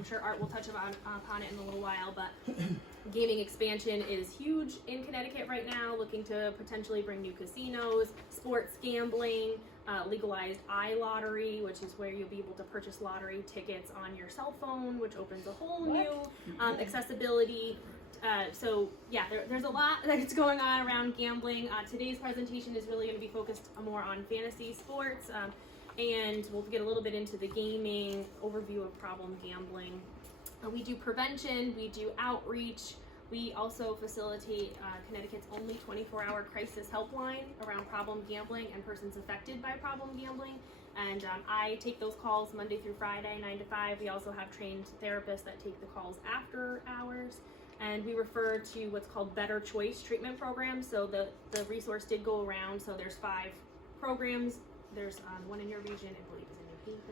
I'm sure Art will touch upon it in a little while, but gaming expansion is huge in Connecticut right now, looking to potentially bring new casinos, sports gambling, legalized iLottery, which is where you'll be able to purchase lottery tickets on your cell phone, which opens a whole new accessibility. So yeah, there's a lot that's going on around gambling. Today's presentation is really going to be focused more on fantasy sports, and we'll get a little bit into the gaming overview of problem gambling. We do prevention, we do outreach. We also facilitate Connecticut's only 24-hour crisis helpline around problem gambling and persons affected by problem gambling. And I take those calls Monday through Friday, 9 to 5. We also have trained therapists that take the calls after hours. And we refer to what's called Better Choice treatment programs. So the resource did go around. So there's 5 programs. There's one in your region, I believe is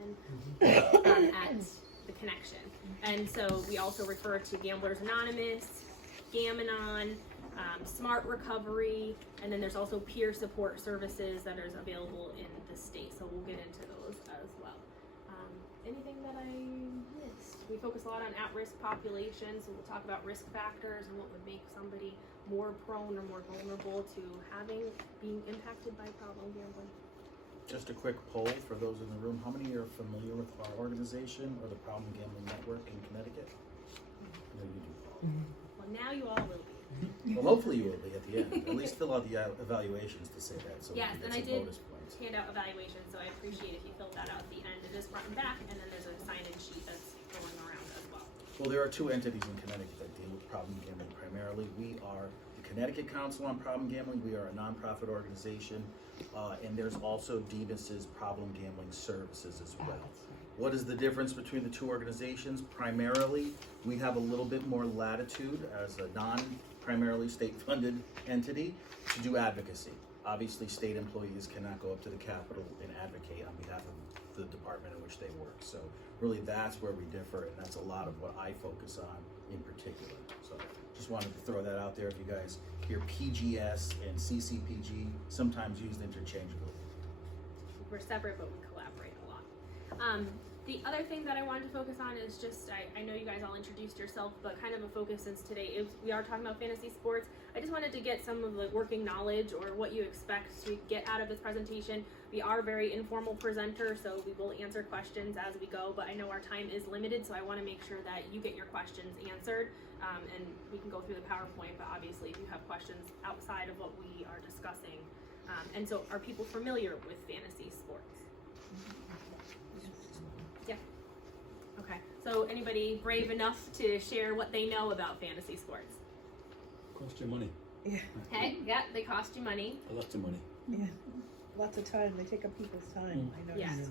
in New Haven, at the Connection. And so we also refer to Gamblers Anonymous, Gam-Anon, Smart Recovery, and then there's also peer support services that are available in the state. So we'll get into those as well. Anything that I missed? We focus a lot on at-risk populations, so we'll talk about risk factors and what would make somebody more prone or more vulnerable to being impacted by problem gambling. Just a quick poll for those in the room. How many are familiar with our organization or the Problem Gambling Network in Connecticut? No, you do. Well, now you all will be. Well, hopefully you will be at the end. At least fill out the evaluations to say that. So Yes, we and can I get some did bonus points. hand out evaluations, so I appreciate if you filled that out at the end. It is front and back, and then there's a sign-in sheet that's going around as well. Well, there are 2 entities in Connecticut that deal with problem gambling primarily. We are the Connecticut Council on Problem Gambling. We are a nonprofit organization, and there's also DBIS's Problem Gambling Services as well. What is the difference between the 2 organizations? Primarily, we have a little bit more latitude as a non-primarily state-funded entity to do advocacy. Obviously, state employees cannot go up to the Capitol and advocate on behalf of the department in which they work. So really that's where we differ, and that's a lot of what I focus on in particular. So just wanted to throw that out there if you guys hear PGS and CCPG sometimes used interchangeably. We're separate, but we collaborate a lot. The other thing that I wanted to focus on is just, I know you guys all introduced yourself, but kind of a focus since today is we are talking about fantasy sports. I just wanted to get some of the working knowledge or what you expect to get out of this presentation. We are very informal presenters, so we will answer questions as we go, but I know our time is limited, so I want to make sure that you get your questions answered, and we can go through the PowerPoint, but obviously if you have questions outside of what we are discussing. And so are people familiar with fantasy sports? Yeah. Okay. So anybody brave enough to share what they know about fantasy sports? Cost you money. Yeah. Okay. Yeah, they cost you money. A lot of money. Yeah, lots of time. They take up people's time. I know. Yes.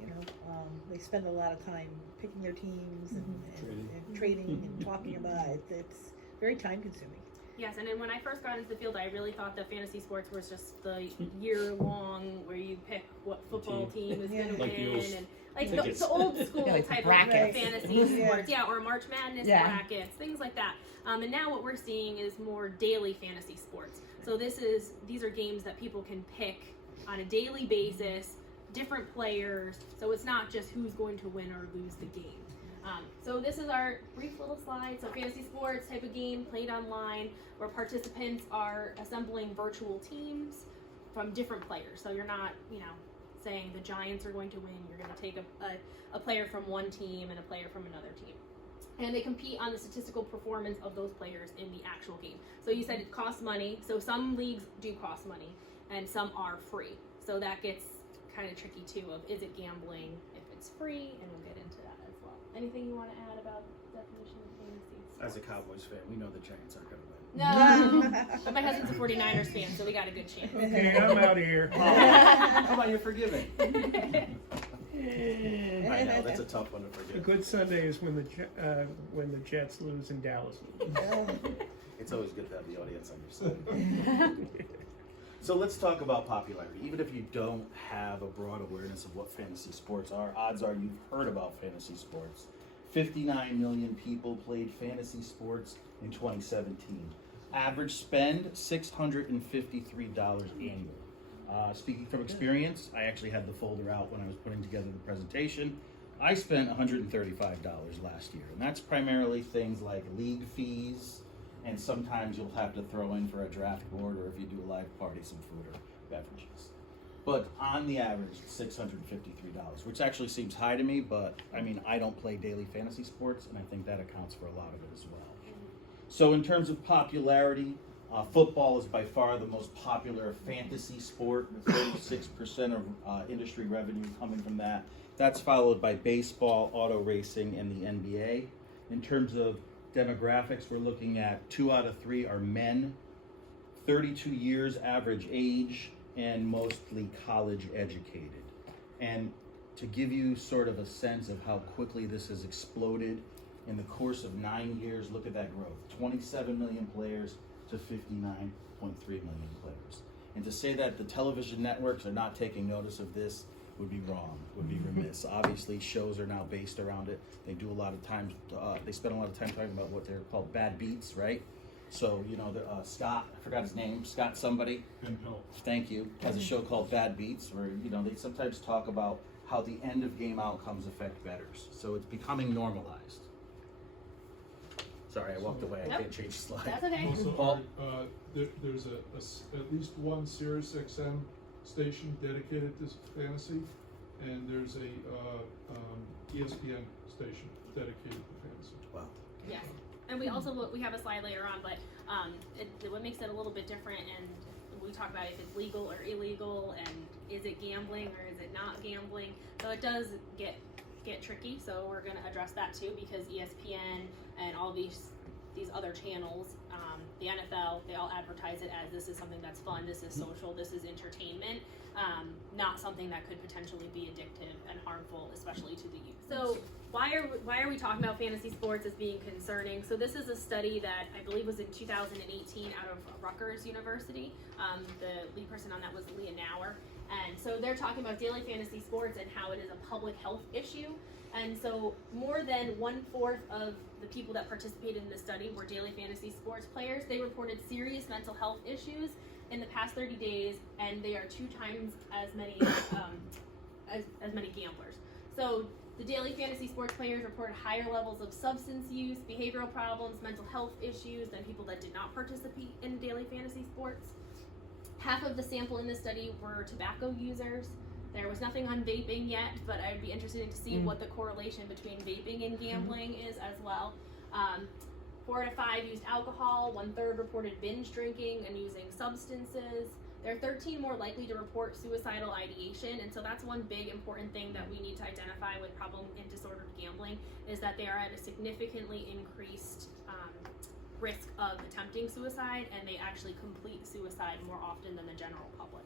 You know, they spend a lot of time picking their teams and trading and talking about it. It's very time consuming. Yes, and then when I first got into the field, I really thought that fantasy sports was just the year-long where you pick what football team is going to Like the win, old and like tickets. the old school Yeah, like type brackets. of fantasy Yeah. sports, yeah, or March Madness brackets, things like that. And now what we're seeing is more daily fantasy sports. So these are games that people can pick on a daily basis, different players. So it's not just who's going to win or lose the game. So this is our brief little slide. So fantasy sports type of game played online where participants are assembling virtual teams from different players. So you're not, saying the Giants are going to win. You're going to take a player from one team and a player from another team. And they compete on the statistical performance of those players in the actual game. So you said it costs money. So some leagues do cost money and some are free. So that gets kind of tricky too of is it gambling if it's free, and we'll get into that as well. Anything you want to add about the definition of fantasy? As a Cowboys fan, we know the Giants aren't going to win. No, but my husband's a 49ers fan, so we got a good chance. Okay, I'm out of here. How about you're forgiving? I know, that's a tough one to A forgive. good Sunday is when the Jets lose and Dallas lose. It's always good to have the audience on your side. So let's talk about popularity. Even if you don't have a broad awareness of what fantasy sports are, odds are you've heard about fantasy sports. 59 million people played fantasy sports in 2017. Average spend, $653 annually. Speaking from experience, I actually had the folder out when I was putting together the presentation. I spent $135 last year, and that's primarily things like league fees, and sometimes you'll have to throw in for a draft board, or if you do a live party, some food or beverages. But on the average, it's $653, which actually seems high to me, but I mean, I don't play daily fantasy sports, and I think that accounts for a lot of it as well. So in terms of popularity, football is by far the most popular fantasy sport, with 36% of industry revenue coming from that. That's followed by baseball, auto racing, and the NBA. In terms of demographics, we're looking at 2 out of 3 are men, 32 years average age, and mostly college educated. And to give you sort of a sense of how quickly this has exploded, in the course of 9 years, look at that growth, 27 million players to 59.3 million players. And to say that the television networks are not taking notice of this would be wrong, would be remiss. Obviously, shows are now based around it. They do a lot of times, they spend a lot of time talking about what they're called bad beats, right? So, you know, Scott, I forgot his name, Scott somebody. Thank you. Has a show called Bad Beats, where, you know, they sometimes talk about how the end of game outcomes affect bettors. So it's becoming normalized. Sorry, I walked away. I Nope. can't change the slide. That's okay. Also, Paul? there's at least one Sirius XM station dedicated to fantasy, and there's a ESPN station dedicated to fantasy. Wow. Yes, and we also we have a slide later on, but what makes it a little bit different, and we talk about if it's legal or illegal, and is it gambling or is it not gambling. So it does get tricky. So we're going to address that too, because ESPN and all these other channels, the NFL, they all advertise it as this is something that's fun, this is social, this is entertainment, not something that could potentially be addictive and harmful, especially to the youth. So why are we talking about fantasy sports as being concerning? So this is a study that I believe was in 2018 out of Rutgers University. The lead person on that was Leah Nauer. And so they're talking about daily fantasy sports and how it is a public health issue. And so more than 1/4 of the people that participated in the study were daily fantasy sports players. They reported serious mental health issues in the past 30 days, and they are 2 times as many as many gamblers. So the daily fantasy sports players reported higher levels of substance use, behavioral problems, mental health issues than people that did not participate in daily fantasy sports. Half of the sample in this study were tobacco users. There was nothing on vaping yet, but I would be interested to see what the correlation between vaping and gambling is as well. 4 out of 5 used alcohol, 1/3 reported binge drinking and using substances. They're 13 more likely to report suicidal ideation, and so that's one big important thing that we need to identify with problem and disordered gambling, is that they are at a significantly increased risk of attempting suicide, and they actually complete suicide more often than the general public.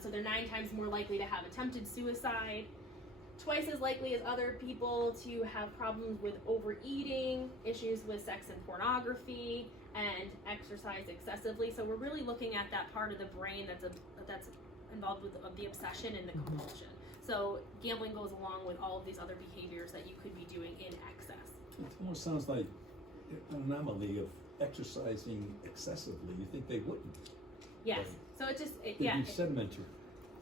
So they're 9 times more likely to have attempted suicide, twice as likely as other people to have problems with overeating, issues with sex and pornography, and exercise excessively. So we're really looking at that part of the brain that's involved with the obsession and the compulsion. So gambling goes along with all of these other behaviors that you could be doing in excess. It almost sounds like an anomaly of exercising excessively. You think they wouldn't? Yes. Right. So it just They'd be sedimentary.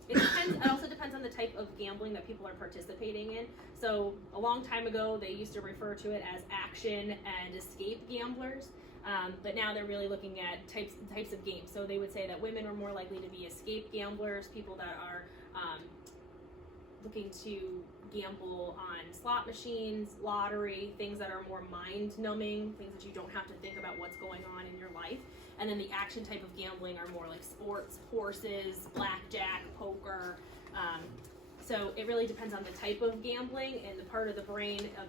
It depends. It also depends on the type of gambling that people are participating in. So a long time ago, they used to refer to it as action and escape gamblers, but now they're really looking at types of games. So they would say that women are more likely to be escape gamblers, people that are looking to gamble on slot machines, lottery, things that are more mind-numbing, things that you don't have to think about what's going on in your life. And then the action type of gambling are more like sports, horses, blackjack, poker. So it really depends on the type of gambling and the part of the brain of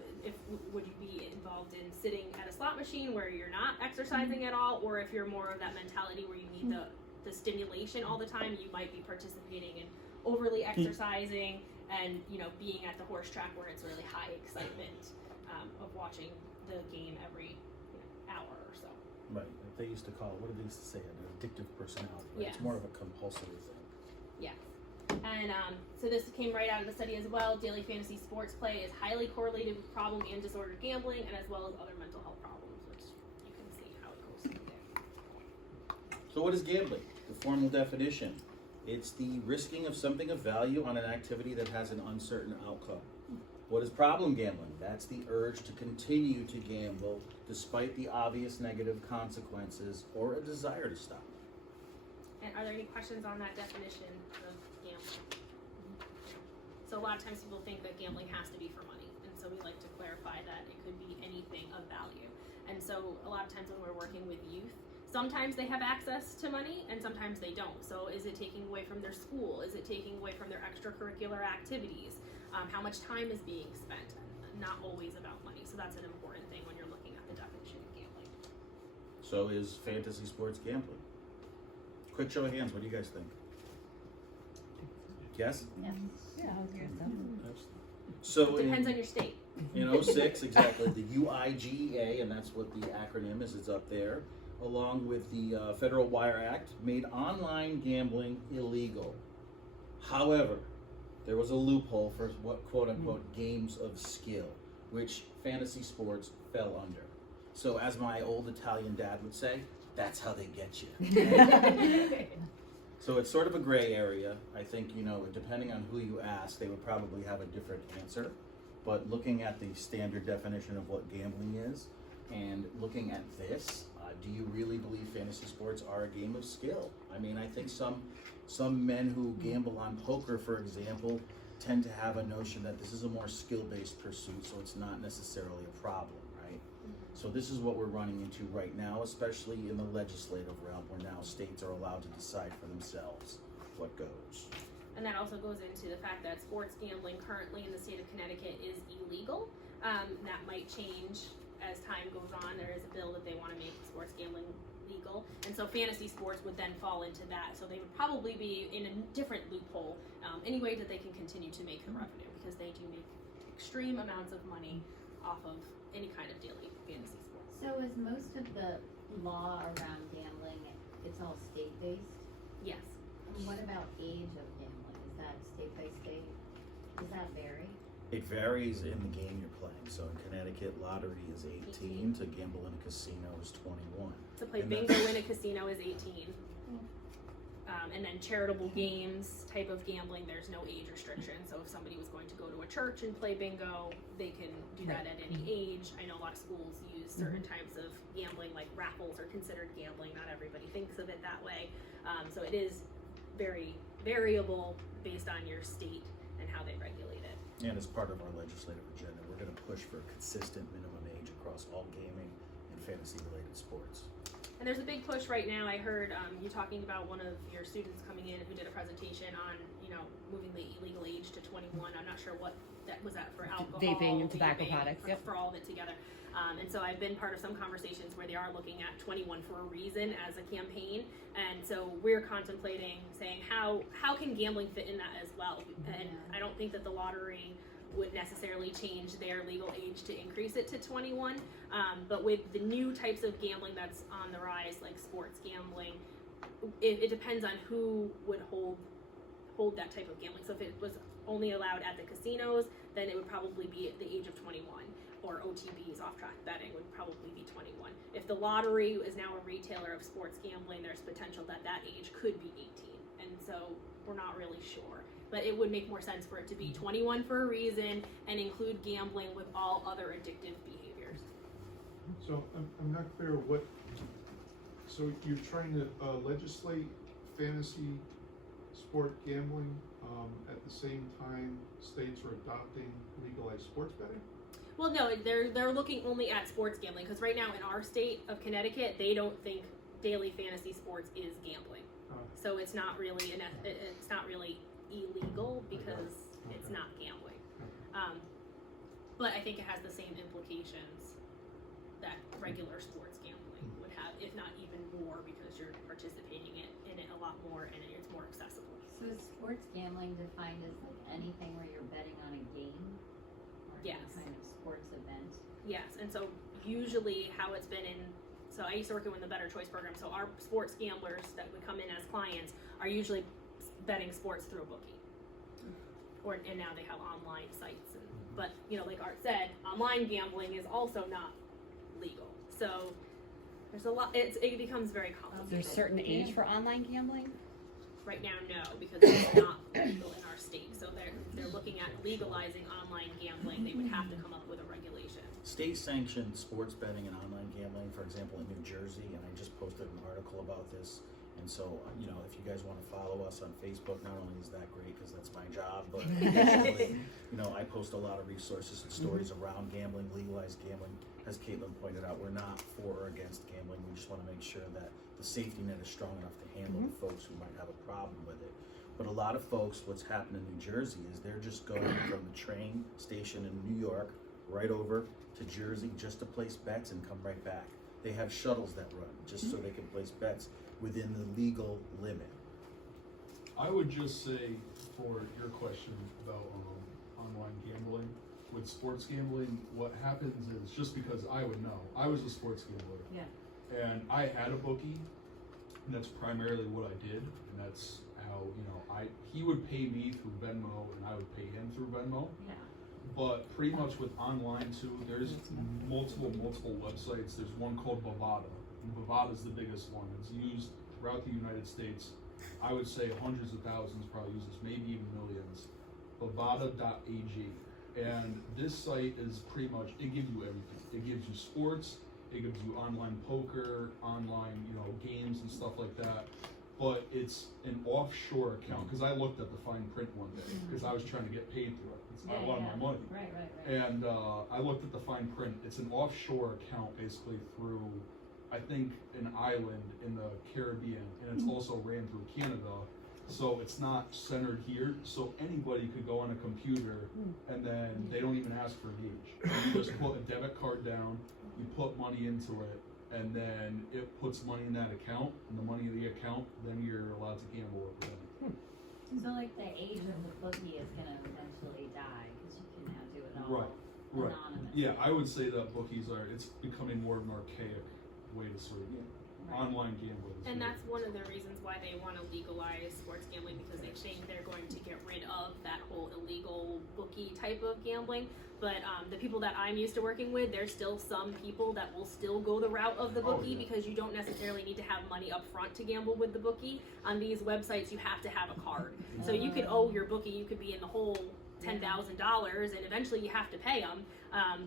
would you be involved in sitting at a slot machine where you're not exercising at all, or if you're more of that mentality where you need the stimulation all the time, you might be participating in overly exercising and being at the horse track where it's really high excitement of watching the game every hour or so. Right. They used to call it, what did they used to say, an addictive personality, right? Yes. It's more of a compulsory thing. Yes. And so this came right out of the study as well. Daily fantasy sports play is highly correlated with problem and disordered gambling, and as well as other mental health problems, which you can see how it goes through there. So what is gambling? The formal definition. It's the risking of something of value on an activity that has an uncertain outcome. What is problem gambling? That's the urge to continue to gamble despite the obvious negative consequences or a desire to stop. And are there any questions on that definition of gambling? So a lot of times people think that gambling has to be for money, and so we like to clarify that it could be anything of value. And so a lot of times when we're working with youth, sometimes they have access to money and sometimes they don't. So is it taking away from their school? Is it taking away from their extracurricular activities? How much time is being spent? Not always about money. So that's an important thing when you're looking at the definition of gambling. So is fantasy sports gambling? Quick show of hands, what do you guys think? Yes? Yeah, I was here, So It depends on your state. in 06, exactly, the UIGEA, and that's what the acronym is, it's up there, along with the Federal Wire Act, made online gambling illegal. However, there was a loophole for what quote-unquote games of skill, which fantasy sports fell under. So as my old Italian dad would say, that's how they get you. So it's sort of a gray area. I think, depending on who you ask, they would probably have a different answer. But looking at the standard definition of what gambling is, and looking at this, do you really believe fantasy sports are a game of skill? I mean, I think some men who gamble on poker, for example, tend to have a notion that this is a more skill-based pursuit, so it's not necessarily a problem, right? So this is what we're running into right now, especially in the legislative realm, where now states are allowed to decide for themselves what goes. And that also goes into the fact that sports gambling currently in the state of Connecticut is illegal. That might change as time goes on. There is a bill that they want to make sports gambling legal. And so fantasy sports would then fall into that. So they would probably be in a different loophole, any way that they can continue to make the revenue, because they do make extreme amounts of money off of any kind of daily fantasy sports. So is most of the law around gambling, it's all state-based? Yes. And what about age of gambling? Is that state by state? Does that vary? It varies in the game you're playing. So in Connecticut, lottery is 18, to gamble in a casino is 21. To play And bingo in a casino is 18. And then charitable games type of gambling, there's no age restriction. So if somebody was going to go to a church and play bingo, they can do that at any age. I know a lot of schools use certain types of gambling, like raffles are considered gambling. Not everybody thinks of it that way. So it is very variable based on your state and how they regulate it. And as part of our legislative agenda, we're going to push for a consistent minimum age across all gaming and fantasy-related sports. And there's a big push right now. I heard you talking about one of your students coming in who did a presentation on, moving the legal age to 21. I'm not sure what that was for alcohol, Vaping and tobacco products, for all of it together. And so I've been part of some conversations where they are looking at 21 for a reason as a campaign. And so we're contemplating saying how can gambling fit in that as well? And I don't think that the lottery would necessarily change their legal age to increase it to 21. But with the new types of gambling that's on the rise, like sports gambling, it depends on who would hold that type of gambling. So if it was only allowed at the casinos, then it would probably be at the age of 21. Or OTBs, off-track betting, would probably be 21. If the lottery is now a retailer of sports gambling, there's potential that age could be 18. And so we're not really sure. But it would make more sense for it to be 21 for a reason and include gambling with all other addictive behaviors. So I'm not clear so you're trying to legislate fantasy sport gambling at the same time states are adopting legalized sports betting? Well, no, they're looking only at sports gambling, because right now in our state of Connecticut, they don't think daily fantasy sports is gambling. So it's not really illegal because it's not gambling. But I think it has the same implications that regular sports gambling would have, if not even more, because you're participating in it a lot more and it's more accessible. So is sports gambling defined as like anything where you're betting on a game? Or Yes. any kind of sports event? Yes, and so usually how it's been so I used to work in the Better Choice program, so our sports gamblers that would come in as clients are usually betting sports through a bookie. And now they have online sites, but like Art said, online gambling is also not legal. So there's a lot. It becomes very complicated. There's a certain age for online gambling? Right now, no, because it's not legal in our state. So they're looking at legalizing online gambling. They would have to come up with a regulation. State-sanctioned sports betting and online gambling, for example, in New Jersey, and I just posted an article about this. And so, you know, if you guys want to follow us on Facebook, not only is that great because that's my job, but additionally, you know, I post a lot of resources and stories around gambling, legalized gambling. As Caitlin pointed out, we're not for or against gambling. We just want to make sure that the safety net is strong enough to handle the folks who might have a problem with it. But a lot of folks, what's happened in New Jersey is they're just going from the train station in New York right over to Jersey just to place bets and come right back. They have shuttles that run just so they can place bets within the legal limit. I would just say, for your question about online gambling, with sports gambling, what happens is, just because I would know, I was a sports gambler. Yeah. And I had a bookie, and that's primarily what I did, and that's how, you know, he would pay me through Venmo, and I would pay him through Venmo. Yeah. But pretty much with online too, there's multiple websites. There's one called Bovada. And Bovada is the biggest one. It's used throughout the United States. I would say hundreds of thousands probably use this, maybe even millions. Bovada.ag. And this site is pretty much, it gives you everything. It gives you sports, it gives you online poker, online, you know, games and stuff like that. But it's an offshore account, because I looked at the fine print one day, because I was trying to get paid through it. It's not a lot of my money. Right. And I looked at the fine print. It's an offshore account, basically through, I think, an island in the Caribbean, and it's also ran through Canada. So it's not centered here. So anybody could go on a computer, and then they don't even ask for a gauge. You just put a debit card down, you put money into it, and then it puts money in that account, and the money in the account, then you're allowed to gamble with it. So like the age of the bookie is gonna eventually die, because you can now do it all Right. anonymous. Yeah, I would say that bookies it's becoming more of an archaic way to sort of online gambling. And that's one of the reasons why they want to legalize sports gambling, because they think they're going to get rid of that whole illegal bookie type of gambling. But the people that I'm used to working with, there's still some people that will still go the route of the bookie, because you don't necessarily need to have money up front to gamble with the bookie. On these websites, you have to have a card. So you could owe your bookie, you could be in the hole $10,000, and eventually you have to pay them,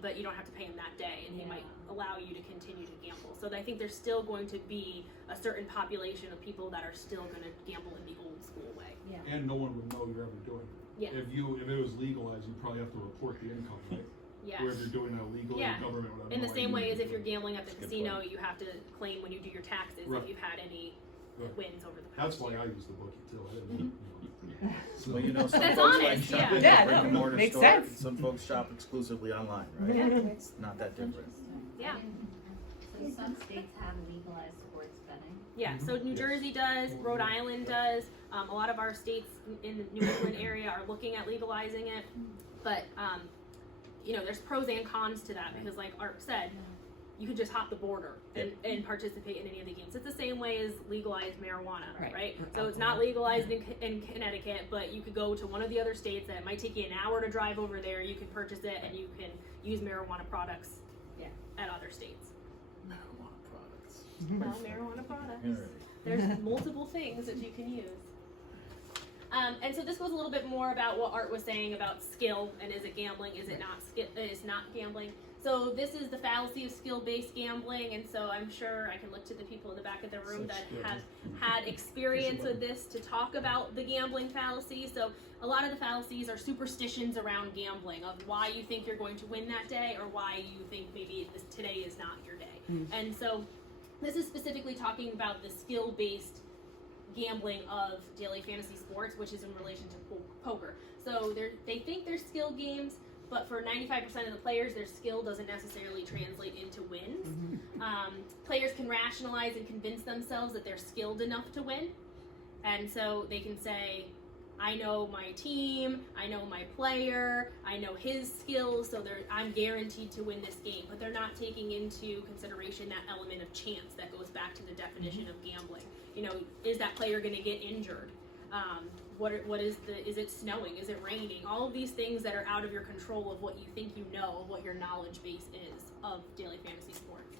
but you don't have to pay them that day, and he might allow you to continue to gamble. So I think there's still going to be a certain population of people that are still going to gamble in the old school way. Yeah. And no one would know you're ever doing it. Yeah. If it was legalized, you probably have to report the income, right? Yeah. Where if you're doing it illegally, Yeah. the government would have In the no same idea way as you're if you're doing it. gambling at the That's a good casino, point. you have to claim when you do your taxes Right. if you've had any Right. wins over the past That's why year. I use the bookie too. I didn't, you know. So, Well, you know, some That's folks like honest, shopping yeah. at a Yeah, brick and mortar makes store. sense. Some folks shop exclusively online, right? Yeah. It's not that different. Interesting. Yeah. So some states have legalized sports betting. Yeah, so New Jersey does, Rhode Island does, a lot of our states in the New England area are looking at legalizing it, but, you know, there's pros and cons to that, because like Art said, you could just hop the border and participate in any of the games. It's the same way as legalized marijuana, right? So it's not legalized in Connecticut, but you could go to one of the other states that it might take you an hour to drive over there, you can purchase it, and you can use marijuana products at other states. Marijuana products. Well, marijuana products. Alright. There's multiple things that you can use. And so this was a little bit more about what Art was saying about skill, and is it gambling, is it not is not gambling. So this is the fallacy of skill-based gambling, and so I'm sure I can look to the people in the back of the room that have had experience with this to talk about the gambling fallacy. So a lot of the fallacies are superstitions around gambling, of why you think you're going to win that day, or why you think maybe today is not your day. And so this is specifically talking about the skill-based gambling of daily fantasy sports, which is in relation to poker. So they think they're skill games, but for 95% of the players, their skill doesn't necessarily translate into wins. Players can rationalize and convince themselves that they're skilled enough to win, and so they can say, I know my team, I know my player, I know his skills, so I'm guaranteed to win this game. But they're not taking into consideration that element of chance that goes back to the definition of gambling. You know, is that player going to get injured? Is it snowing? Is it raining? All of these things that are out of your control of what you think you know, of what your knowledge base is of daily fantasy sports.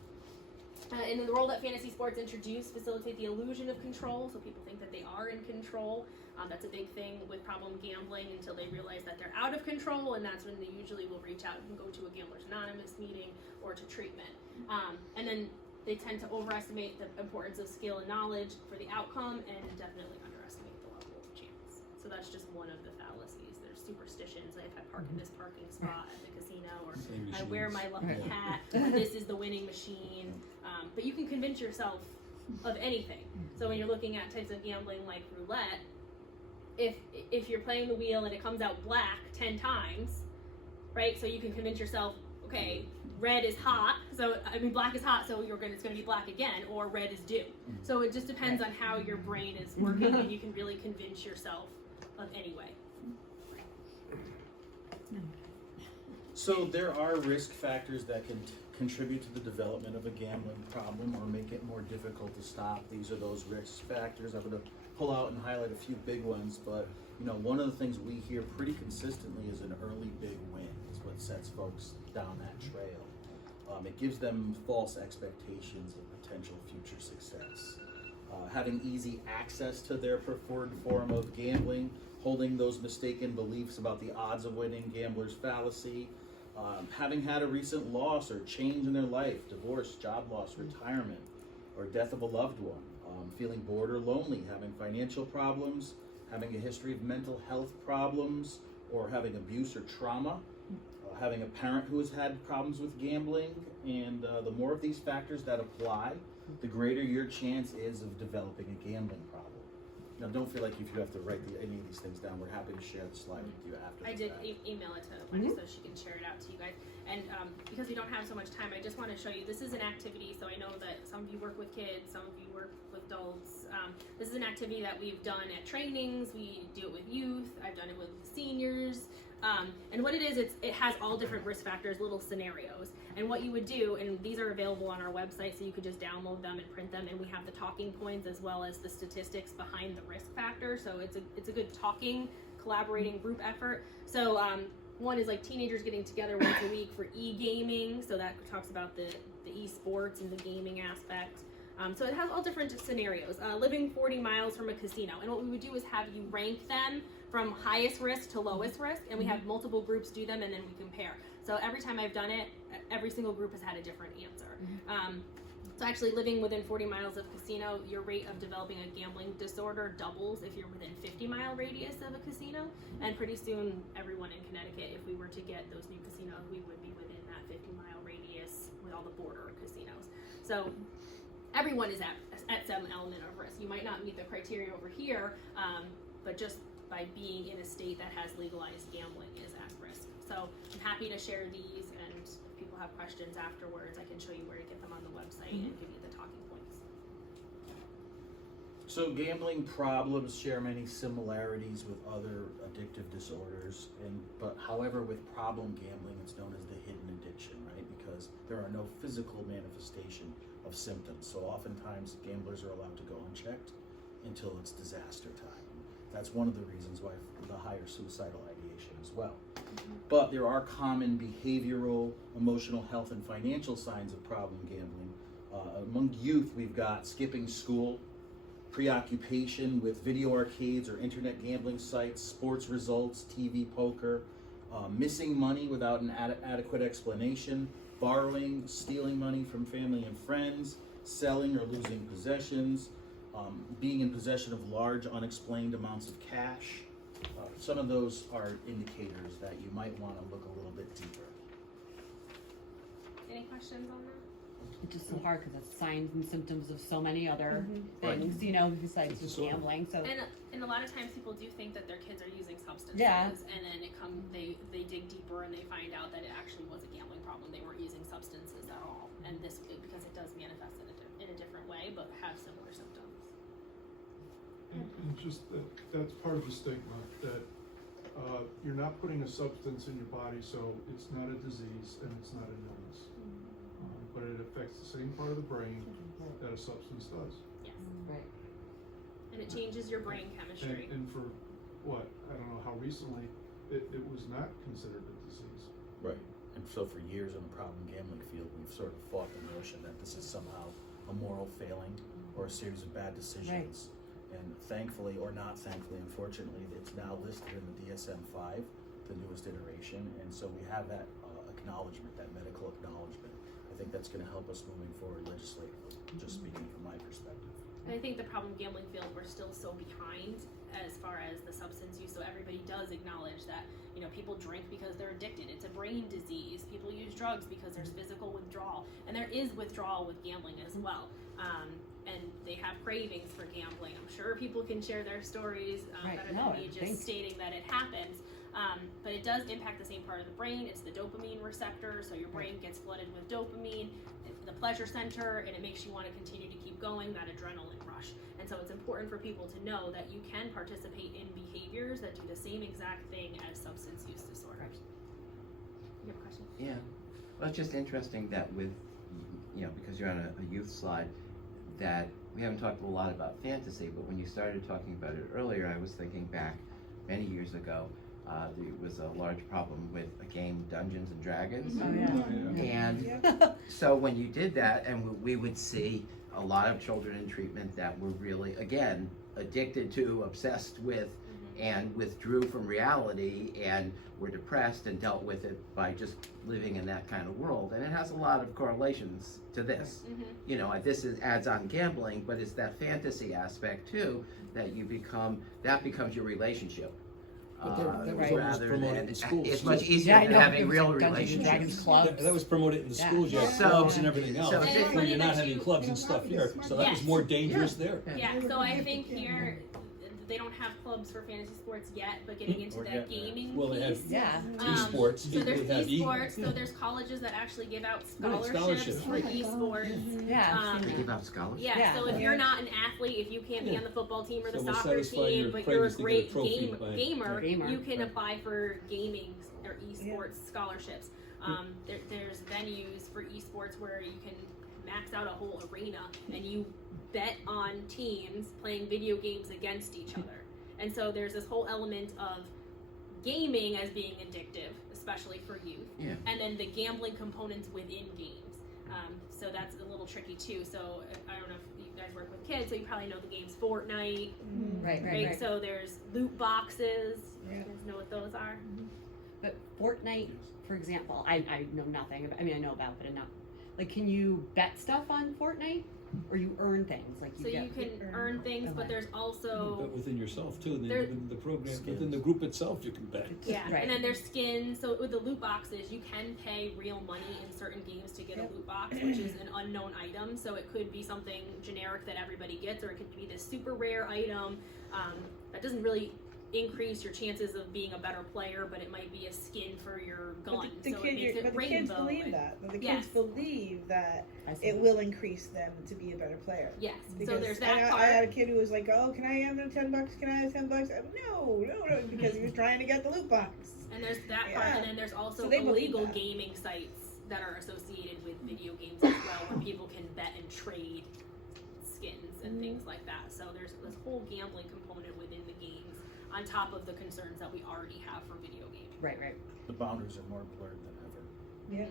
In the role that fantasy sports introduce, facilitate the illusion of control, so people think that they are in control. That's a big thing with problem gambling until they realize that they're out of control, and that's when they usually will reach out and go to a Gamblers Anonymous meeting or to treatment. And then they tend to overestimate the importance of skill and knowledge for the outcome, and definitely underestimate the level of chance. So that's just one of the fallacies. There's superstitions. If I park in this parking spot at the casino, or Same I wear my machines. lucky hat, or this is the winning machine. But you can convince yourself of anything. So when you're looking at types of gambling like roulette, if you're playing the wheel and it comes out black 10 times, right? So you can convince yourself, okay, red is hot, black is hot, so it's gonna be black again, or red is due. So it just depends on how your brain is working, and you can really convince yourself of any way. So there are risk factors that can contribute to the development of a gambling problem or make it more difficult to stop. These are those risk factors. I'm going to pull out and highlight a few big ones, but one of the things we hear pretty consistently is an early big win is what sets folks down that trail. It gives them false expectations of potential future success. Having easy access to their preferred form of gambling, holding those mistaken beliefs about the odds of winning, gambler's fallacy, having had a recent loss or change in their life, divorce, job loss, retirement, or death of a loved one, feeling bored or lonely, having financial problems, having a history of mental health problems, or having abuse or trauma, having a parent who has had problems with gambling, and the more of these factors that apply, the greater your chance is of developing a gambling problem. Now, don't feel like if you have to write any of these things down, we're happy to share the slide with you after. I did email it to Wendy so she can share it out to you guys. And because we don't have so much time, I just want to show you, this is an activity, so I know that some of you work with kids, some of you work with adults. This is an activity that we've done at trainings, we do it with youth, I've done it with seniors. And what it is, it has all different risk factors, little scenarios. And what you would do, and these are available on our website, so you could just download them and print them, and we have the talking points as well as the statistics behind the risk factor. So it's a good talking, collaborating group effort. So one is like teenagers getting together once a week for e-gaming, so that talks about the e-sports and the gaming aspect. So it has all different scenarios. Living 40 miles from a casino, and what we would do is have you rank them from highest risk to lowest risk, and we have multiple groups do them, and then we compare. So every time I've done it, every single group has had a different answer. So actually living within 40 miles of casino, your rate of developing a gambling disorder doubles if you're within 50-mile radius of a casino, and pretty soon everyone in Connecticut, if we were to get those new casinos, we would be within that 50-mile radius with all the border casinos. So everyone is at some element of risk. You might not meet the criteria over here, but just by being in a state that has legalized gambling is at risk. So I'm happy to share these, and if people have questions afterwards, I can show you where to get them on the website and give you the talking points. So gambling problems share many similarities with other addictive disorders, but however, with problem gambling, it's known as the hidden addiction, right? Because there are no physical manifestation of symptoms. So oftentimes gamblers are allowed to go unchecked until it's disaster time. That's one of the reasons why the higher suicidal ideation as well. But there are common behavioral, emotional health, and financial signs of problem gambling. Among youth, we've got skipping school, preoccupation with video arcades or internet gambling sites, sports results, TV poker, missing money without an adequate explanation, borrowing, stealing money from family and friends, selling or losing possessions, being in possession of large unexplained amounts of cash. Some of those are indicators that you might want to look a little bit deeper. Any questions on that? It's just so hard because it's signs and symptoms of so many other Right. things, besides It's just disorder. gambling. So And a lot of times people do think that their kids are using substances, Yeah. and then they dig deeper and they find out that it actually was a gambling problem. They weren't using substances at all, and because it does manifest in a different way, but have similar symptoms. And just that's part of the stigma, that you're not putting a substance in your body, so it's not a disease and it's not an illness. But it affects the same part of the brain that a substance does. Yes. right. And it changes your brain chemistry. And for what, I don't know how recently, it was not considered a disease. Right. And so for years in the problem gambling field, we've sort of fought the notion that this is somehow a moral failing or a series of bad decisions. And thankfully, or not thankfully, unfortunately, it's now listed in the DSM-5, the newest iteration, and so we have that acknowledgement, that medical acknowledgement. I think that's going to help us moving forward legislatively, just speaking from my perspective. And I think the problem gambling field, we're still so behind as far as the substance use, so everybody does acknowledge that, you know, people drink because they're addicted. It's a brain disease. People use drugs because there's physical withdrawal, and there is withdrawal with gambling as well. And they have cravings for gambling. I'm sure people can share their stories better than me just stating that it happens. But it does impact the same part of the brain. It's the dopamine receptor, so your brain gets flooded with dopamine, the pleasure center, and it makes you want to continue to keep going, that adrenaline rush. And so it's important for people to know that you can participate in behaviors that do the same exact thing as substance use disorders. You have a question? Yeah, well, it's just interesting that with, you know, because you're on a youth slide, that we haven't talked a lot about fantasy, but when you started talking about it earlier, I was thinking back many years ago, there was a large problem with a game, Dungeons and Dragons. Oh, yeah. And so when you did that, and we would see a lot of children in treatment that were really, again, addicted to, obsessed with, and withdrew from reality and were depressed and dealt with it by just living in that kind of world. And it has a lot of correlations to this. You know, this adds on gambling, but it's that fantasy aspect too, that you become, that becomes your relationship. But that was always promoted in schools. It's much too. easier than having real relationships. That was promoted in the schools, you had So- clubs and everything else, so- where you're not having clubs and stuff here, so that was more dangerous there. Yeah, so I think here, they don't have clubs for fantasy sports yet, but getting into Or that get that. gaming Well, they have piece. esports, So there's they have esports, so there's colleges that actually give out scholarships scholarships. for esports. Yeah. They give out scholarships. Yeah, so if Yeah. you're not an athlete, if you can't be on the football team or the So we'll soccer satisfy team, your but you're a cravings to get a great trophy by- gamer, Gamer. you can Right. apply for gaming or esports scholarships. There's venues for esports where you can max out a whole arena and you bet on teams playing video games against each other. And so there's this whole element of gaming as being addictive, especially for youth. Yeah. And then the gambling components within games. So that's a little tricky too. So I don't know if you guys work with kids, so you probably know the games Fortnite, Right. So there's loot boxes. Yeah. You guys know what those are? But Fortnite, for example, I know nothing about, I mean, I know about, but enough. Like, can you bet stuff on Fortnite? Or you earn things? Like So you can earn things, but there's But also within yourself too, There- the program, Skins. within the group itself, you can bet. yeah, Right. and then there's skins. So with the loot boxes, you can pay real money in certain games to get a loot box, which is an unknown item. So it could be something generic that everybody gets, or it could be this super rare item that doesn't really increase your chances of being a better player, but it might be a skin for your gun. But the so it makes it kids rainbow. believe and- that. The Yes. kids believe that I see. it will increase them to be a better player. Yes. So Because there's I that part. had a kid who was like, "Oh, can I have $10? Can I have $10?" No, because he was trying to get the loot box. And there's that part, Yeah. and then there's also So they believe illegal that. gaming sites that are associated with video games as well, where people can bet and trade skins and things like that. So there's this whole gambling component within the games, on top of the concerns that we already have for video games. Right. The boundaries are more blurred than ever. Yeah.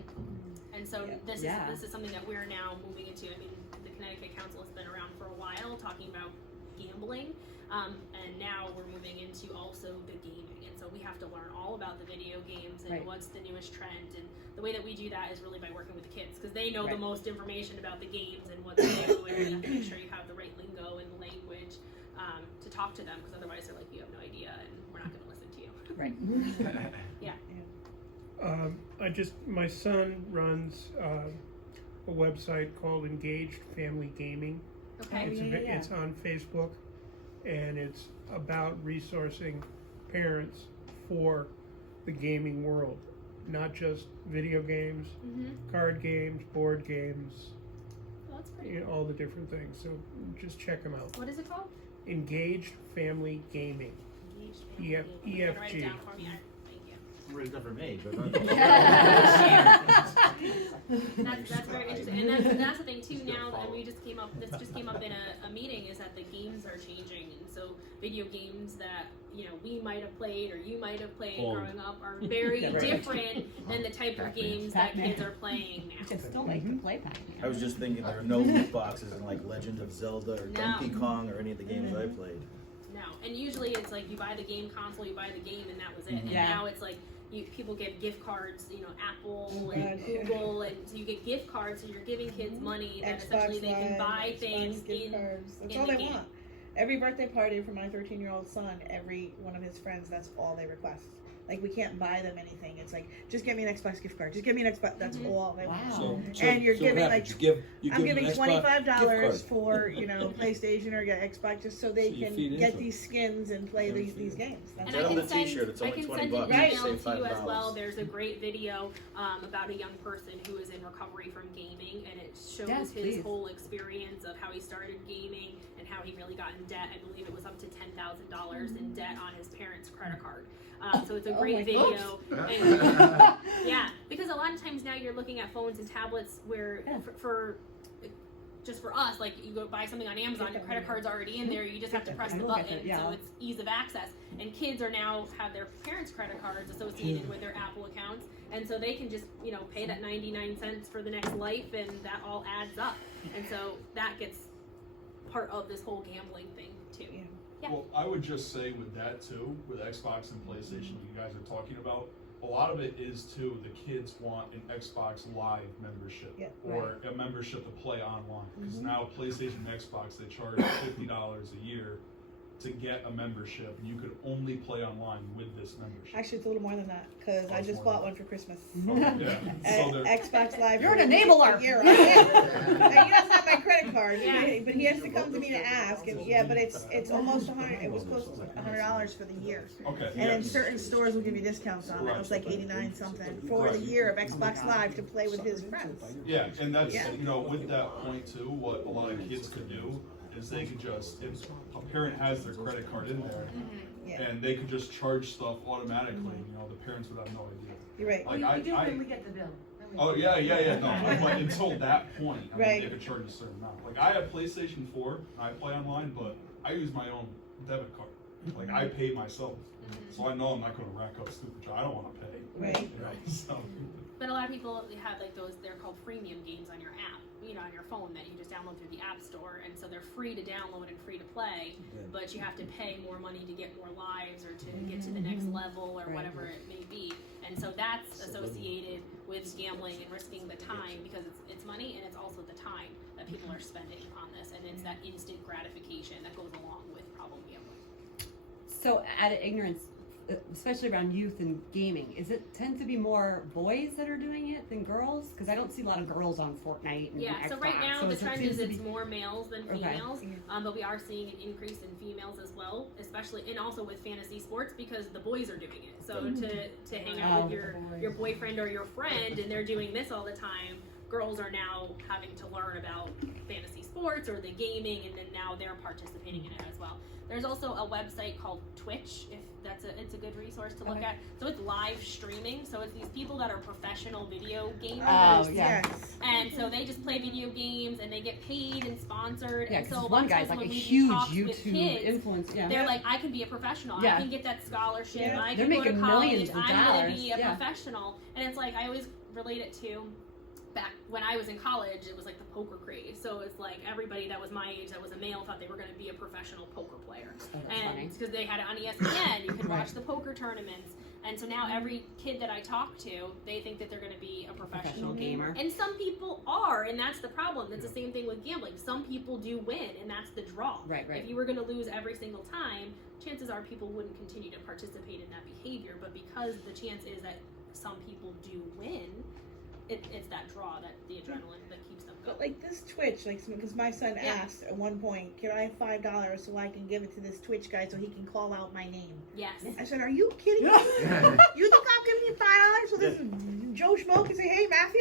And so Yeah. this is something that we're now moving into. I mean, the Connecticut Council has been around for a while talking about gambling, and now we're moving into also the gaming. And so we have to learn all about the video games and Right. what's the newest trend. And the way that we do that is really by working with the kids, because they know the Right. most information about the games and what's new, and you have to make sure you have the right lingo and language to talk to them, because otherwise they're like, you have no idea, and we're not going to listen to you. Right. Yeah. My son runs a website called Engaged Family Gaming. Okay. It's on Facebook, and it's about resourcing parents for the gaming world, not just video games, card games, board games, Well, that's pretty you know, all the different things. So just check them out. What is it called? Engaged Family Gaming. Engaged EF- Family Gaming. Write it EFG. down for me. Thank you. Where's never made, but That's very interesting, and that's the thing too. Now that we just came up, this just came up in a meeting, is that the games are changing, and so video games that we might have played or you might have played growing up are very different than the type of games that kids are playing now. You can still like to play Pac-Man. I was just thinking there are no loot boxes in like Legend of Zelda or Donkey Kong or any of the games I played. No, and usually it's like you buy the game console, you buy the game, and that was it. And Yeah. now it's like people get gift cards, Apple and Google, and so you get gift cards, so you're giving kids money that essentially they can buy things gift cards. That's in all the they game. want. Every birthday party for my 13-year-old son, every one of his friends, that's all they request. Like, we can't buy them anything. It's like, just give me an Xbox gift card. Just give me an Xbox. That's all they want. Wow. And you're giving what like, happens? I'm giving them an Xbox $25 gift for, PlayStation or Xbox just so they So you can feed get into these skins and play these games. That's And Get I on can the send, t-shirt, it's I only can $20 send bucks. an Right. email Save to you as $5. well. There's a great video about a young person who is in recovery from gaming, and it shows Yes, his please. whole experience of how he started gaming and how he really got in debt. I believe it was up to $10,000 in debt on his parents' credit card. So it's a Oh great my video. And, yeah, because a lot of times now you're looking at phones and tablets where for just for us, like you go buy something on Amazon, your credit card's already in there, you just have to press the button, so it's ease of access. And kids are now have their parents' credit cards associated with their Apple accounts, and so they can just pay that 99 cents for the next life, and that all adds up. And so that gets part of this whole gambling thing too. Yeah. Well, I would just say with that too, with Xbox and PlayStation, you guys are talking about, a lot of it is too, the kids want an Xbox Live membership or a membership to play online. Because now PlayStation and Xbox, they charge $50 a year to get a membership, and you could only play online with this membership. Actually, it's a little more than that, because I just bought one for Christmas. Okay, yeah. So they're- Xbox Live. You're an enabler. Yeah, I am. Now, he doesn't have my credit card, Yeah. but he has to come to me to ask. And but it's almost $100. It was close to $100 for the year. Okay. And yeah. then certain stores will give you discounts on it. It was like 89 something for the year of Xbox Live to play with his friends. Yeah, and that's, Yeah. with that point too, what a lot of kids could do is they could just, if a parent has their credit card in there, Yeah, and they could just charge stuff automatically, the parents would have no idea. you're right. Like, we do when we get the bill. Oh, yeah, no, but until that point, I mean, Right. they could charge a certain amount. Like, I have PlayStation 4, I play online, but I use my own debit card. Like, I pay myself, so I know I'm not gonna rack up stupid charge, I don't wanna pay. Right. So. But a lot of people have like those, they're called freemium games on your app, on your phone that you just download through the app store, and so they're free to download and free to play, but you have to pay more money to get more lives or to get to the next level or whatever it may be. And so that's associated with gambling and risking the time, because it's money and it's also the time that people are spending on this, and it's that instant gratification that goes along with problem gambling. So, out of ignorance, especially around youth and gaming, tend to be more boys that are doing it than girls? Because I don't see a lot of girls on Fortnite and Yeah, so Xbox. right now the trend is it's more males than Okay. females, but we are seeing an increase in females as well, especially, and also with fantasy sports, because the boys are doing it. So to hang out with your boyfriend or your friend, and they're doing this all the time, girls are now having to learn about fantasy sports or the gaming, and then now they're participating in it as well. There's also a website called Twitch, if it's a good resource to look at. So it's live streaming, so it's these people that are professional video gamers. Oh, yeah. Yes. And so they just play video games and they get paid and sponsored. Yeah, and so a because lot one of guy's times like a when we do huge talks with YouTube kids, influencer. they're like, I can be a professional. Yeah. I can get that scholarship. Yeah. I They're can go to making college. millions of I'm going dollars. to be a Yeah. professional. And it's like, I always relate it to back when I was in college, it was like the poker craze. So it's like everybody that was my age that was a male thought they were going to be a professional poker player. Oh, that's funny. And because they had it on ESPN, you could Right. watch the poker tournaments. And so now every kid that I talk to, they think that they're going to be a professional gamer. And some people are, and that's the problem. That's the same thing with gambling. Some people do win, and that's the draw. Right. If you were going to lose every single time, chances are people wouldn't continue to participate in that behavior. But because the chance is that some people do win, it's that draw, that the adrenaline that keeps them going. But like this Twitch, because my son Yeah. asked at one point, can I have $5 so I can give it to this Twitch guy so he can call out my name? Yes. I said, are you kidding me? You think I'm giving you $5 so this Joe Schmo can say, hey, Matthew?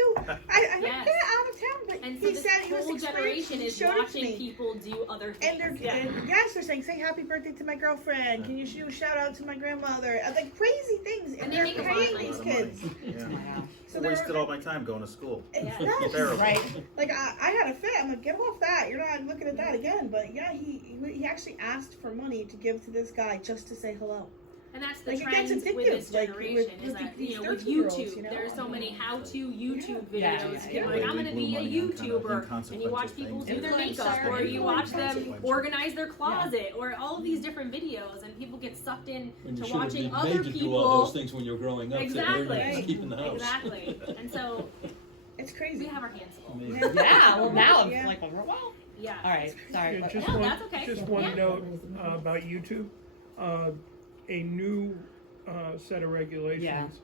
I Yes. get it out of town. But And so He this said he was whole explaining- generation he is showed it to watching me. people do other And things. they're yes, they're saying, say happy birthday to my girlfriend. Can you do a shout out to my grandmother? Like crazy things, and And they they're make a lot paying of these money. kids. Yeah. So I they're wasted all my time going to school. Exactly. Terrible. Right. Like I had a fit. I'm like, get off that. You're not looking at that again. But yeah, he actually asked for money to give to this guy just to say hello. And that's the Like, it gets trend with addictive, this like, generation with is that, these you know, with 13-year-olds, YouTube, you know? there's so many how-to YouTube Yeah, videos. yeah, You're yeah. like, I'm They gonna blew be a money on kind of YouTuber, and you watch inconsequential people do things. their makeup, Influencer. or you watch them Inconsequential. organize their closet, or all of these different videos, and people get sucked in When you to should have watching been other made to do all people. those things when you're growing up. Exactly. So you're just keeping the house. Exactly. And so It's we crazy. have our hands full. Amazing. Yeah, well now I'm Yeah. like, well, Yeah. all right, sorry. Yeah, but- just No, one, that's okay. just Yeah. one Yeah. note about YouTube. A new set of regulations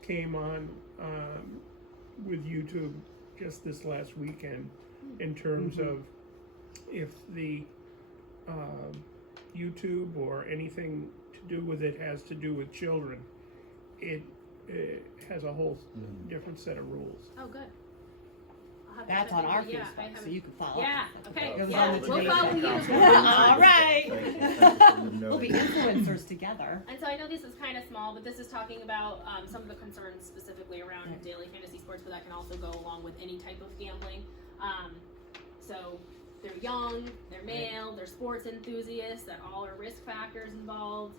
came on with YouTube just this last weekend in terms of if the YouTube or anything to do with it has to do with children, it has a whole different set of rules. Oh, good. I'll have to That's check on our into- yeah, I Facebook, so haven't- you can follow. Yeah, okay, Goes yeah, on the we'll today. follow you. All right. Thank you. Thank you for We'll be noting. influencers together. And so I know this is kind of small, but this is talking about some of the concerns specifically around Right. daily fantasy sports, but that can also go along with any type of gambling. So they're young, they're male, they're sports enthusiasts, that all are risk factors involved.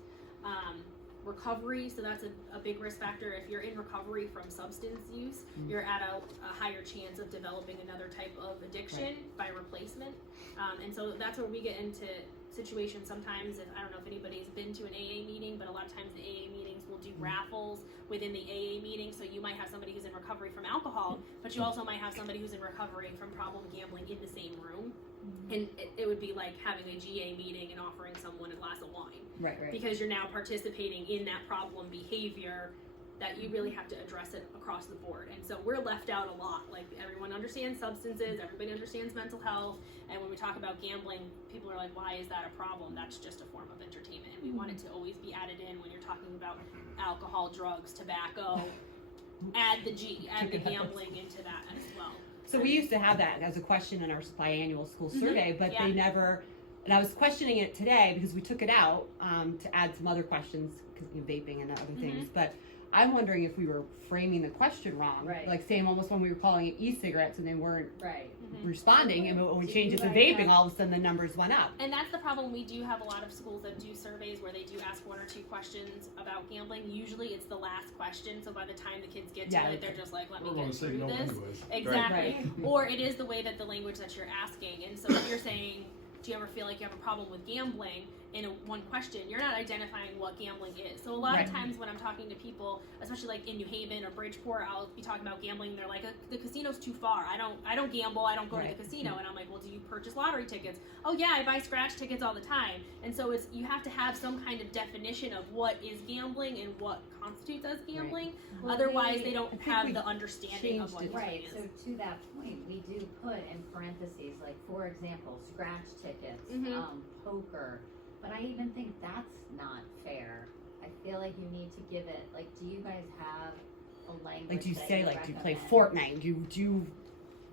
Recovery, so that's a big risk factor. If you're in recovery from substance use, you're at a higher chance of developing another type of addiction by replacement. And so that's where we get into situations sometimes. If, I don't know if anybody's been to an AA meeting, but a lot of times the AA meetings will do raffles within the AA meeting. So you might have somebody who's in recovery from alcohol, but you also might have somebody who's in recovery from problem gambling in the same room. And it would be like having a GA meeting and offering someone a glass of wine. Right, right. Because you're now participating in that problem behavior that you really have to address it across the board. And so we're left out a lot. Like, everyone understands substances, everybody understands mental health, and when we talk about gambling, people are like, why is that a problem? That's just a form of entertainment. And we want it to always be added in when you're talking about alcohol, drugs, tobacco. Add the G, add the gambling into that as well. So we used to have that as a question in our biannual school survey, but Yeah. they never, and I was questioning it today because we took it out to add some other questions, because vaping and other things, but I'm wondering if we were framing the question wrong. Right. Like same almost when we were calling it e-cigarettes and they weren't Right. responding, and when we So changed you it to guys vaping, have- all of a sudden the numbers went up. And that's the problem. We do have a lot of schools that do surveys where they do ask one or two questions about gambling. Usually it's the last question, so by the time the kids get to Yeah, it, they're just like, let me We're get gonna say through no this. anyways. Exactly. Right. Or it is the way that the language that you're asking. And so if you're saying, do you ever feel like you have a problem with gambling? In one question, you're not identifying what gambling is. So a lot of Right. times when I'm talking to people, especially like in New Haven or Bridgeport, I'll be talking about gambling. They're like, the casino's too far. I don't gamble. I don't go to Right. the casino. And I'm like, well, do you purchase lottery tickets? Oh yeah, I buy scratch tickets all the time. And so you have to have some kind of definition of what is gambling and what constitutes as gambling. Well, Otherwise, we- they I don't think have we the understanding of changed what it. gambling Right, is. so to that point, we do put in parentheses, like, for example, scratch tickets, Mhm. poker, but I even think that's not fair. I feel like you need to give it, like, do you guys have a language Like, do you that say, like, do you play recommend? Fortnite? Do you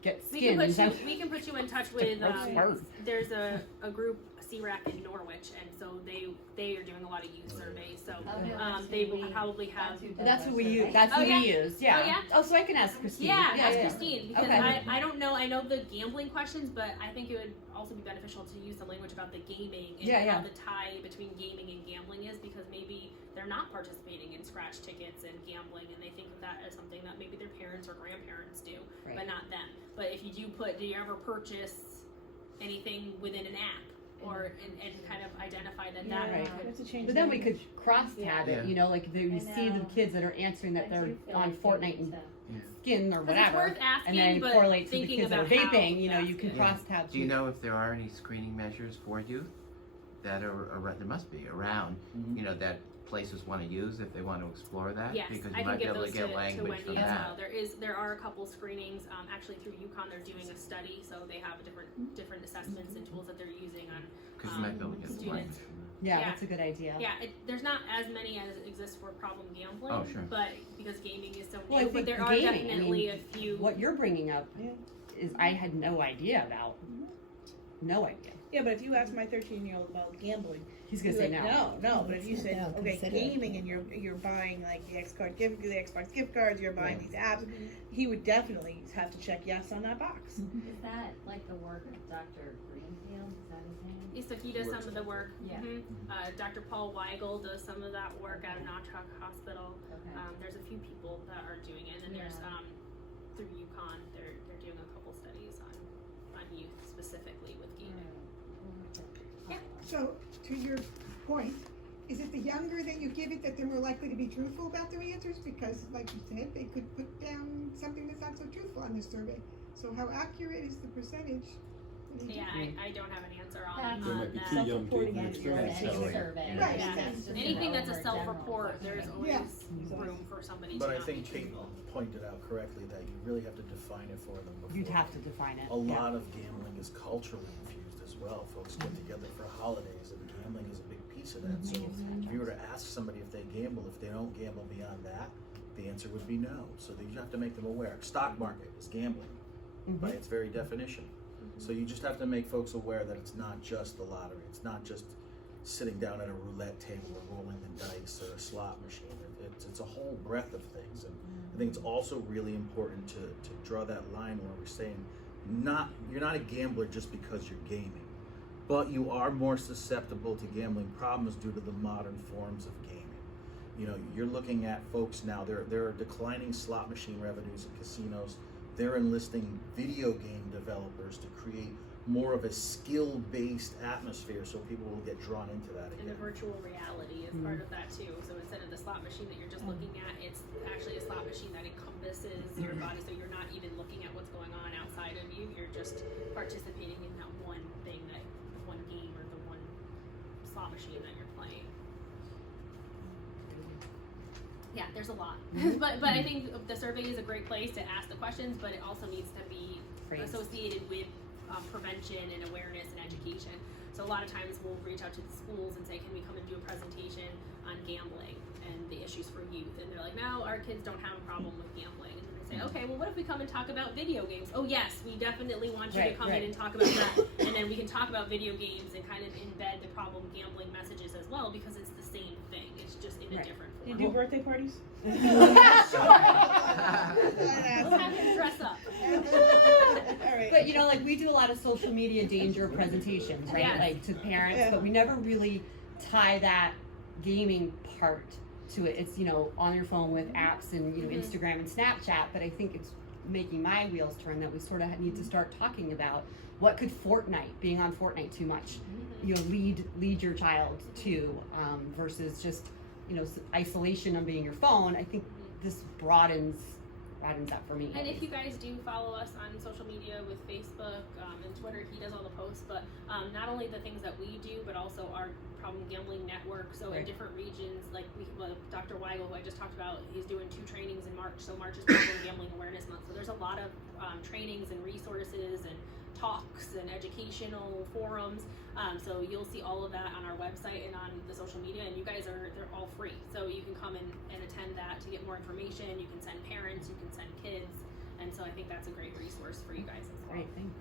get We can skins? we can put you in touch with gross word. there's a group CRAC in Norwich, and so they are doing a lot of youth surveys. So Oh, no, that's they who will we- probably have. who does That's our what we use. survey. That's Oh, what yeah? we use. Yeah. Oh, yeah? Oh, so I can ask Christine. Yeah, ask Christine, because Okay. I don't know. I know the gambling questions, but I think it would also be beneficial to use some language about the gaming and Yeah, how yeah. the tie between gaming and gambling is, because maybe they're not participating in scratch tickets and gambling, and they think of that as something that maybe their parents or grandparents do, Right. but not them. But if you do put, do you ever purchase anything within an app? Or and kind of identify that that Right. could. Have to change But the then we could language. cross tab Yeah. it, you know, like you I see the know. kids that are answering that I they're do feel on like you Fortnite need and to- skin or Because it's whatever, worth asking, and then but correlate to the thinking kids that are about how vaping. You know, to you ask can it. cross tab. Do you know if there are any screening measures for youth that are around, there must be around, you know, that places want to use if they want to explore that? Yes, Because I you can might be give able those to get to language Wendy from as that. well. There are a couple screenings, actually through UConn, they're doing a study, so they have different assessments and tools that they're using on. Because you might be able to get the students. language from that. Yeah, Yeah. that's a good idea. Yeah, there's not as many as exist for problem gambling. Oh, sure. But because gaming is so Well, I new, but think there are gaming, I definitely mean, a few. What you're bringing up Yeah. is I had no idea about. No idea. Yeah, but if you ask my 13-year-old about gambling, He's gonna he's say like, no. no. But if you said, No, okay, consider it. gaming, and you're buying like the Xbox gift cards, you're buying these apps, he would definitely have to check yes on that box. Is that like the work of Dr. Greenfield? Is that his name? So he does some of the work. Yeah. Dr. Paul Weigel does some of that work out of Notchrock Hospital. Okay. There's a few people that are doing it, and then there's through UConn, they're doing a couple studies on youth specifically with gaming. So, to your point, is it the younger that you give it that they're more likely to be truthful about their answers? Because, like you said, they could put down something that's not so truthful on this survey. So how accurate is the percentage? Yeah, I don't have an answer on, That's- They might be that. too young to even That's your experience next that. survey. Right. Yeah. That's just Anything an that's a over general self-report, there's question. always Yeah. room for somebody But to I not be think Kate truthful. pointed out correctly that you really have to define it for them before. You'd have to define it. A lot of gambling is culturally infused as well. Folks get together for holidays, and gambling is a big piece of that. So if you were to ask somebody if they gamble, if they don't gamble beyond that, the answer would be no. So you have to make them aware. Stock market is gambling by its very definition. So you just have to make folks aware that it's not just the lottery. It's not just sitting down at a roulette table or rolling the dice or a slot machine. It's a whole breadth of things. And I think it's also really important to draw that line where we're saying you're not a gambler just because you're gaming, but you are more susceptible to gambling problems due to the modern forms of gaming. You know, you're looking at folks now, there are declining slot machine revenues in casinos. They're enlisting video game developers to create more of a skill-based atmosphere so people will get drawn into that And the again. virtual reality is part of that too. So instead of the slot machine that you're just looking at, it's actually a slot machine that encompasses your body. So you're not even looking at what's going on outside of you. You're just participating in that one thing, that one game or the one slot machine that you're playing. Yeah, there's a lot. but I think the survey is a great place to ask the questions, but it also needs to be Phrased. associated with prevention and awareness and education. So a lot of times we'll reach out to the schools and say, can we come and do a presentation on gambling and the issues for youth? And they're like, no, our kids don't have a problem with gambling. And then they say, okay, well, what if we come and talk about video games? Oh yes, we definitely want you to come in and talk about that. And then we can talk about video games and kind of embed the problem gambling messages as well, because it's the same thing. It's just in a different Do you form. do birthday parties? We'll have them dress up. All right. But you know, like we do a lot of social media danger presentations, right? Yes. Like to parents, Yeah. but we never really tie that gaming part to it. It's, you know, on your phone with apps and, you know, Instagram and Snapchat, but I think it's making my wheels turn that we sort of need to start talking about what could Fortnite, being on Fortnite too much, you know, lead your child to, versus just, you know, isolation on being your phone. I think this broadens that for me. And if you guys do follow us on social media with Facebook and Twitter, he does all the posts, but not only the things that we do, but also our Problem Gambling Network. So in different regions, like Dr. Weigel, who I just talked about, he's doing 2 trainings in March. So March is Problem Gambling Awareness Month. So there's a lot of trainings and resources and talks and educational forums. So you'll see all of that on our website and on the social media, and you guys they're all free. So you can come and attend that to get more information. You can send parents, you can send kids, and so I think that's a great resource for you guys as well. Great, thanks.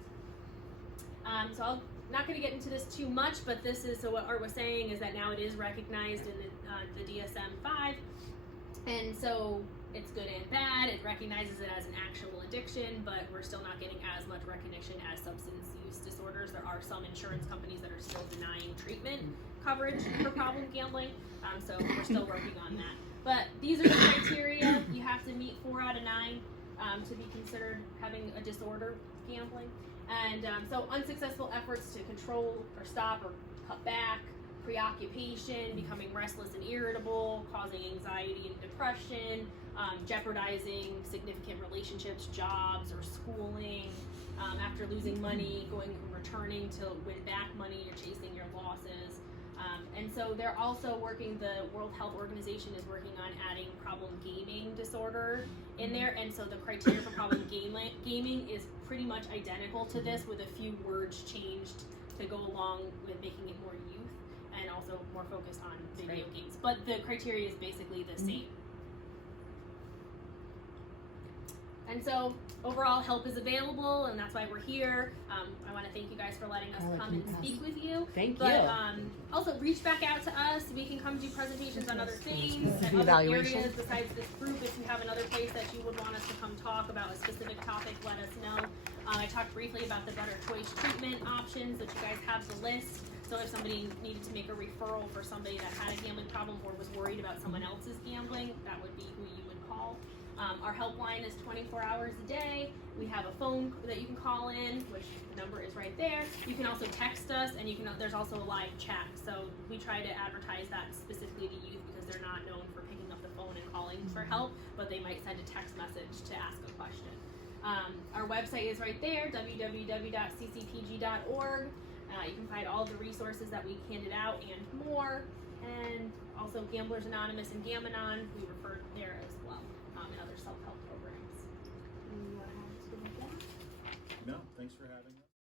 So I'm not going to get into this too much, but this is, so what Art was saying is that now it is recognized in the DSM-5, and so it's good and bad. It recognizes it as an actual addiction, but we're still not getting as much recognition as substance use disorders. There are some insurance companies that are still denying treatment coverage for problem gambling, so we're still working on that. But these are the criteria. You have to meet 4 out of 9 to be considered having a disorder, gambling. And so unsuccessful efforts to control or stop or cut back, preoccupation, becoming restless and irritable, causing anxiety and depression, jeopardizing significant relationships, jobs, or schooling, after losing money, going and returning to win back money, you're chasing your losses. And so they're also working, the World Health Organization is working on adding problem gaming disorder in there, and so the criteria for problem gaming is pretty much identical to this, with a few words changed to go along with making it more youth and also more focused on video games. But the criteria is basically the same. And so overall, help is available, and that's why we're here. I want to thank you guys for letting us come and speak with you. Thank But you. also reach back out to us. We can come do presentations on other things This is and the other evaluation. areas besides this group. If you have another place that you would want us to come talk about a specific topic, let us know. I talked briefly about the better choice treatment options that you guys have the list. So if somebody needed to make a referral for somebody that had a gambling problem or was worried about someone else's gambling, that would be who you would call. Our helpline is 24 hours a day. We have a phone that you can call in, which the number is right there. You can also text us, and there's also a live chat. So we try to advertise that specifically to youth because they're not known for picking up the phone and calling for help, but they might send a text message to ask a question. Our website is right there, www.ccpg.org. You can find all the resources that we handed out and more. And also Gamblers Anonymous and Gamanon, we refer there as well, and other self-help programs. No, thanks for having us.